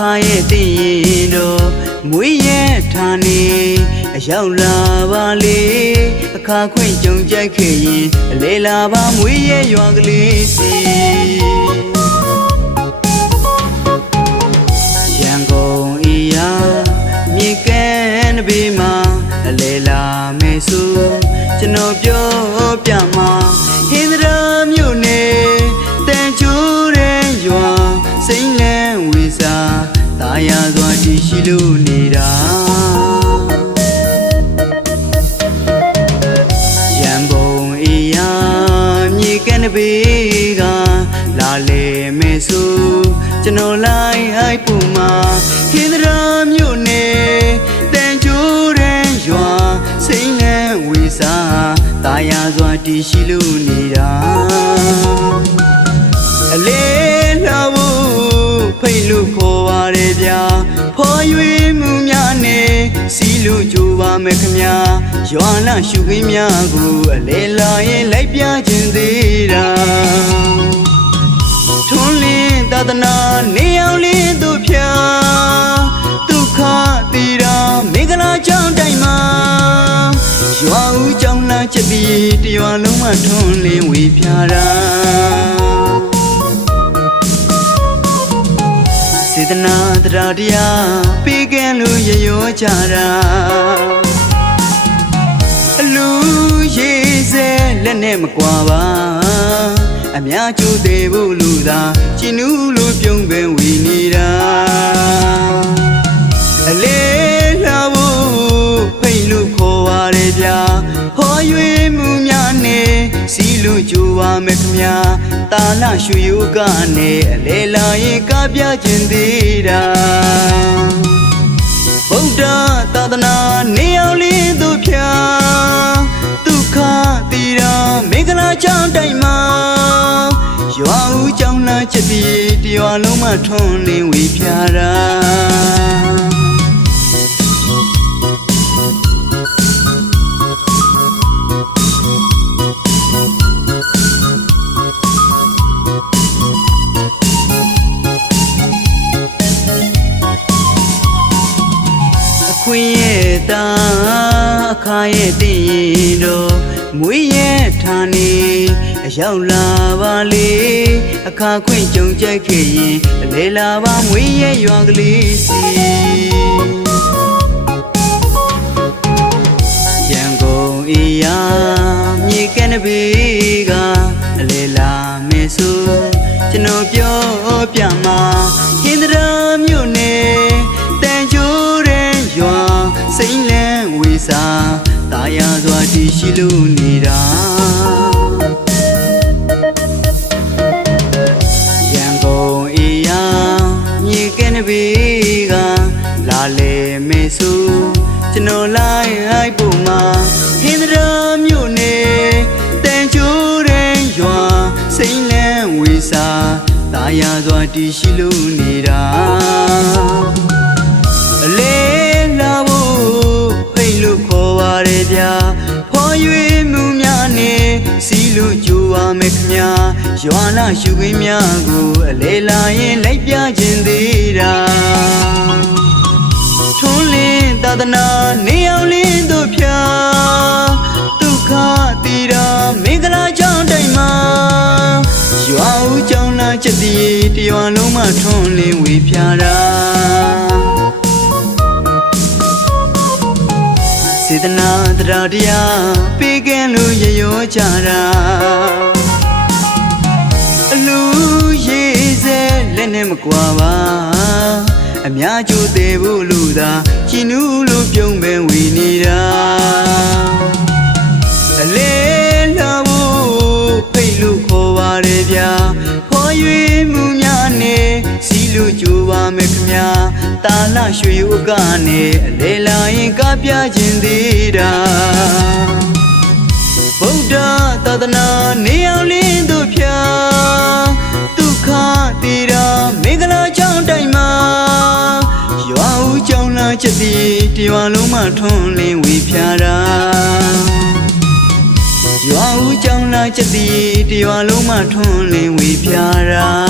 အခါရဲ့တည်ရင်တော့မွေးရဲ့ဌာနေအရောက်လာပါလေအခါခွင့်ကြုံကြိုက်ခဲ့ရင်အလေလာပါမွေးရဲ့ရွာကလေးစီရန်ကုန်အေးရာမြေကမ်းတစ်ပေမှာအလေလာမယ်ဆိုကျွန်တော်ပြောပြမှာဟင်းသရမြို့နယ်တန်ချိုးတဲ့ရွာစိမ့်လန်းဝေစာတာယာစွာတည်ရှိလို့နေတာရန်ကုန်အေးရာမြေကမ်းတစ်ပေကလာလေမယ်ဆိုကျွန်တော်လိုက်အိုက်ပူမှာဟင်းသရမြို့နယ်တန်ချိုးတဲ့ရွာစိမ့်လန်းဝေစာတာယာစွာတည်ရှိလို့နေတာအလေလာဖို့ဖိတ်လို့ခေါ်ပါတယ်ဗျာဖော်ရွေမှုများနဲ့စီလို့ကြိုးပါမယ်ခမညာရွာလာရှုခင်းများကိုအလေလာရင်လိုက်ပြခြင်းသေးတာထွန်းလင်းသာသနာနေအောင်လင်းသူဖြာဒုက္ခတီရာမင်္ဂလာကြောင်းတိုင်းမှာရွာဦးကြောင်းလာချက်ပြီးတရွာလုံးမှထွန်းလင်းဝေဖြာတာစေတနာတရားတရားပေးကမ်းလို့ရရောကြတာအလူရေးစဲလက်နဲ့မကွာပါအများကျိုးသေးဖို့လူသာကျင်နူးလို့ပြုံးပင်ဝီနေတာအလေလာဖို့ဖိတ်လို့ခေါ်ပါတယ်ဗျာဟောရွေမှုများနဲ့စီလို့ကြိုးပါမယ်ခမညာတာနာရွှေယောကနဲ့အလေလာရင်ကပြခြင်းသေးတာဗုဒ္ဓသာသနာနေအောင်လင်းသူဖြာဒုက္ခတီရာမင်္ဂလာကြောင်းတိုင်းမှာရွာဦးကြောင်းလာချက်ပြီးတရွာလုံးမှထွန်းလင်းဝေဖြာတာခွေရဲ့တာအခါရဲ့တည်ရင်တော့မွေးရဲ့ဌာနေအရောက်လာပါလေအခါခွင့်ကြုံကြိုက်ခဲ့ရင်အလေလာပါမွေးရဲ့ရွာကလေးစီရန်ကုန်အေးရာမြေကမ်းတစ်ပေကအလေလာမယ်ဆိုကျွန်တော်ပြောပြမှာဟင်းသရမြို့နယ်တန်ချိုးတဲ့ရွာစိမ့်လန်းဝေစာတာယာစွာတည်ရှိလို့နေတာရန်ကုန်အေးရာမြေကမ်းတစ်ပေကလာလေမယ်ဆိုကျွန်တော်လိုက်အိုက်ဖို့မှာဟင်းသရမြို့နယ်တန်ချိုးတဲ့ရွာစိမ့်လန်းဝေစာတာယာစွာတည်ရှိလို့နေတာအလေလာဖို့ဖိတ်လို့ခေါ်ပါတယ်ဗျာဖော်ရွေမှုများနဲ့စီလို့ကြိုးပါမယ်ခမညာရွာလာရှုခင်းများကိုအလေလာရင်လိုက်ပြခြင်းသေးတာထွန်းလင်းသာသနာနေအောင်လင်းသူဖြာဒုက္ခတီရာမင်္ဂလာကြောင်းတိုင်းမှာရွာဦးကြောင်းလာချက်ပြီးတရွာလုံးမှထွန်းလင်းဝေဖြာတာစေတနာတရားတရားပေးကမ်းလို့ရရောကြတာအလူရေးစဲလက်နဲ့မကွာပါအများကျိုးသေးဖို့လူသာကျင်နူးလို့ပြုံးပင်ဝီနေတာအလေလာဖို့ဖိတ်လို့ခေါ်ပါတယ်ဗျာဖော်ရွေမှုများနဲ့စီလို့ကြိုးပါမယ်ခမညာတာနာရွှေယောကနဲ့အလေလာရင်ကပြခြင်းသေးတာဗုဒ္ဓသာသနာနေအောင်လင်းသူဖြာဒုက္ခတီရာမင်္ဂလာကြောင်းတိုင်းမှာရွာဦးကြောင်းလာချက်ပြီးတရွာလုံးမှထွန်းလင်းဝေဖြာတာရွာဦးကြောင်းလာချက်ပြီးတရွာလုံးမှထွန်းလင်းဝေဖြာတာ